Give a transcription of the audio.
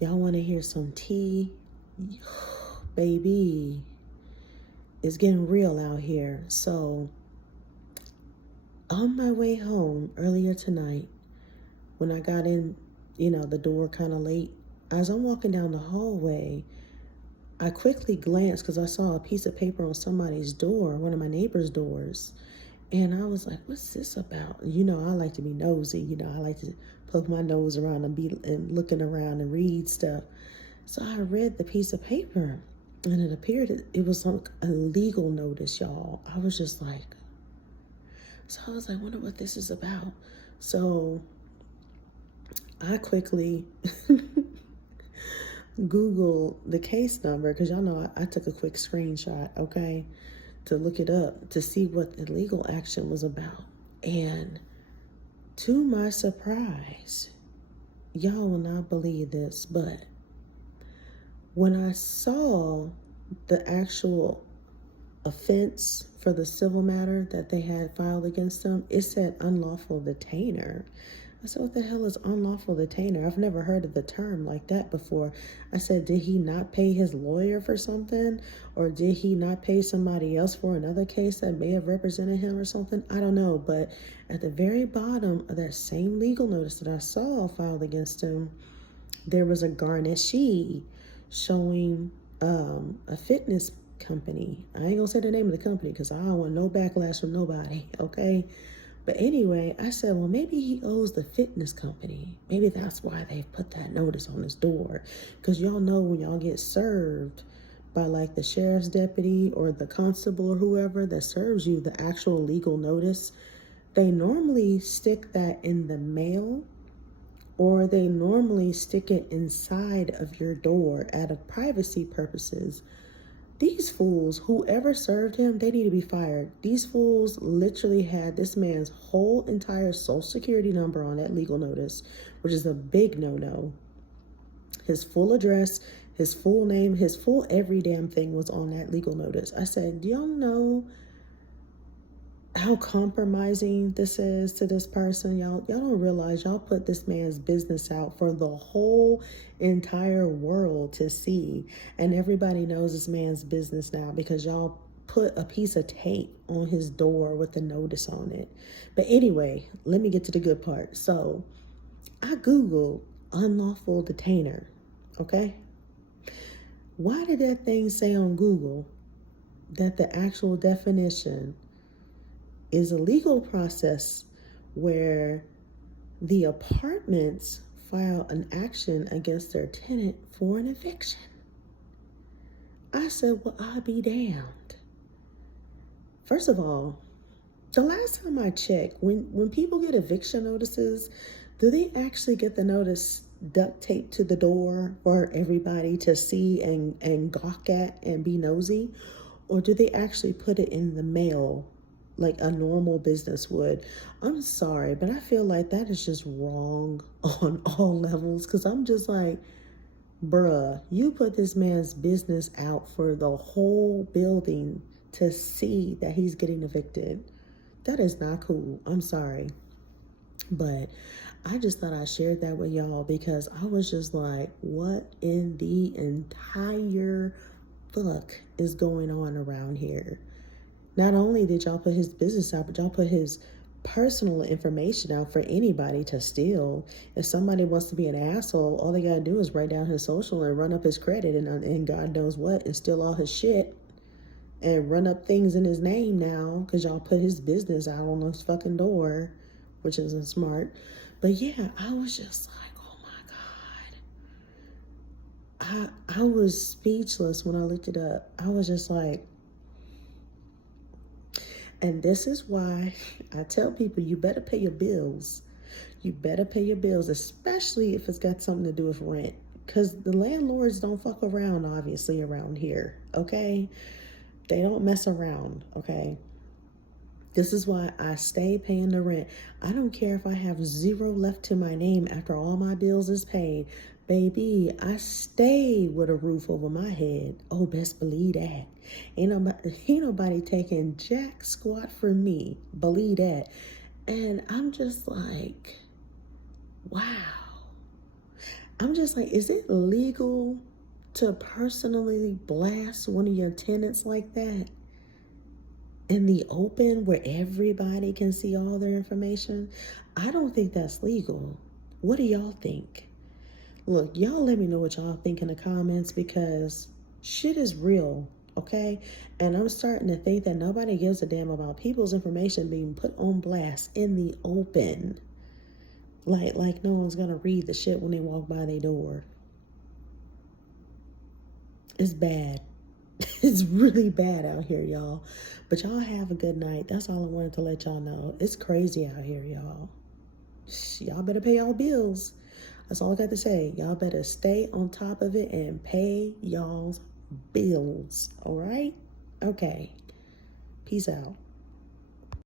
Y'all want to hear some tea? Baby, it's getting real out here. So, on my way home earlier tonight, when I got in, the door kind of late, as I'm walking down the hallway, I quickly glanced because I saw a piece of paper on somebody's door, one of my neighbor's doors. And I was like, what's this about? I like to be nosy. I like to poke my nose around and looking around and read stuff. So I read the piece of paper, and it appeared it was like a legal notice, y'all. I was just like, so I was like, wonder what this is about. So I quickly Google the case number, because y'all know I took a quick screenshot, okay, to look it up to see what the legal action was about. And to my surprise, y'all will not believe this, but when I saw the actual offense for the civil matter that they had filed against them, it said unlawful detainer. I said, what the hell is unlawful detainer? I've never heard of the term like that before. I said, did he not pay his lawyer for something? Or did he not pay somebody else for another case that may have represented him or something? I don't know. But at the very bottom of that same legal notice that I saw filed against him, there was a garnishee showing a fitness company. I ain't gonna say the name of the company because I don't want no backlash from nobody, okay? But anyway, I said, well, maybe he owes the fitness company. Maybe that's why they put that notice on his door. Because y'all know when y'all get served by like the sheriff's deputy or the constable or whoever that serves you the actual legal notice, they normally stick that in the mail, or they normally stick it inside of your door out of privacy purposes. These fools, whoever served him, they need to be fired. These fools literally had this man's whole entire social security number on that legal notice, which is a big no-no. His full address, his full name, his full every damn thing was on that legal notice. I said, do y'all know how compromising this is to this person? Y'all don't realize y'all put this man's business out for the whole entire world to see, and everybody knows this man's business now because y'all put a piece of tape on his door with the notice on it. But anyway, let me get to the good part. So I Googled unlawful detainer, okay? Why did that thing say on Google that the actual definition is a legal process where the apartments file an action against their tenant for an eviction? I said, well, I'll be damned. First of all, the last time I checked, when people get eviction notices, do they actually get the notice duct taped to the door for everybody to see and gawk at and be nosy? Or do they actually put it in the mail like a normal business would? I'm sorry, but I feel like that is just wrong on all levels, because I'm just like, bruh, you put this man's business out for the whole building to see that he's getting evicted. That is not cool. I'm sorry. But I just thought I shared that with y'all because I was just like, what in the entire fuck is going on around here? Not only did y'all put his business out, but y'all put his personal information out for anybody to steal. If somebody wants to be an asshole, all they gotta do is write down his social and run up his credit and God knows what, and steal all his shit and run up things in his name now because y'all put his business out on his fucking door, which isn't smart. But yeah, I was just like, oh my God. I was speechless when I looked it up. I was just like, and this is why I tell people, you better pay your bills. You better pay your bills, especially if it's got something to do with rent. Because the landlords don't fuck around, obviously, around here, okay? They don't mess around, okay? This is why I stay paying the rent. I don't care if I have zero left to my name after all my bills is paid. Baby, I stay with a roof over my head. Oh, best believe that. Ain't nobody taking jack squat from me. Believe that. And I'm just like, wow. I'm just like, is it legal to personally blast one of your tenants like that in the open where everybody can see all their information? I don't think that's legal. What do y'all think? Look, y'all let me know what y'all think in the comments, because shit is real, okay? And I'm starting to think that nobody gives a damn about people's information being put on blast in the open. Like no one's gonna read the shit when they walk by their door. It's bad. It's really bad out here, y'all. But y'all have a good night. That's all I wanted to let y'all know. It's crazy out here, y'all. Y'all better pay y'all bills. That's all I got to say. Y'all better stay on top of it and pay y'all's bills. All right? Okay. Peace out.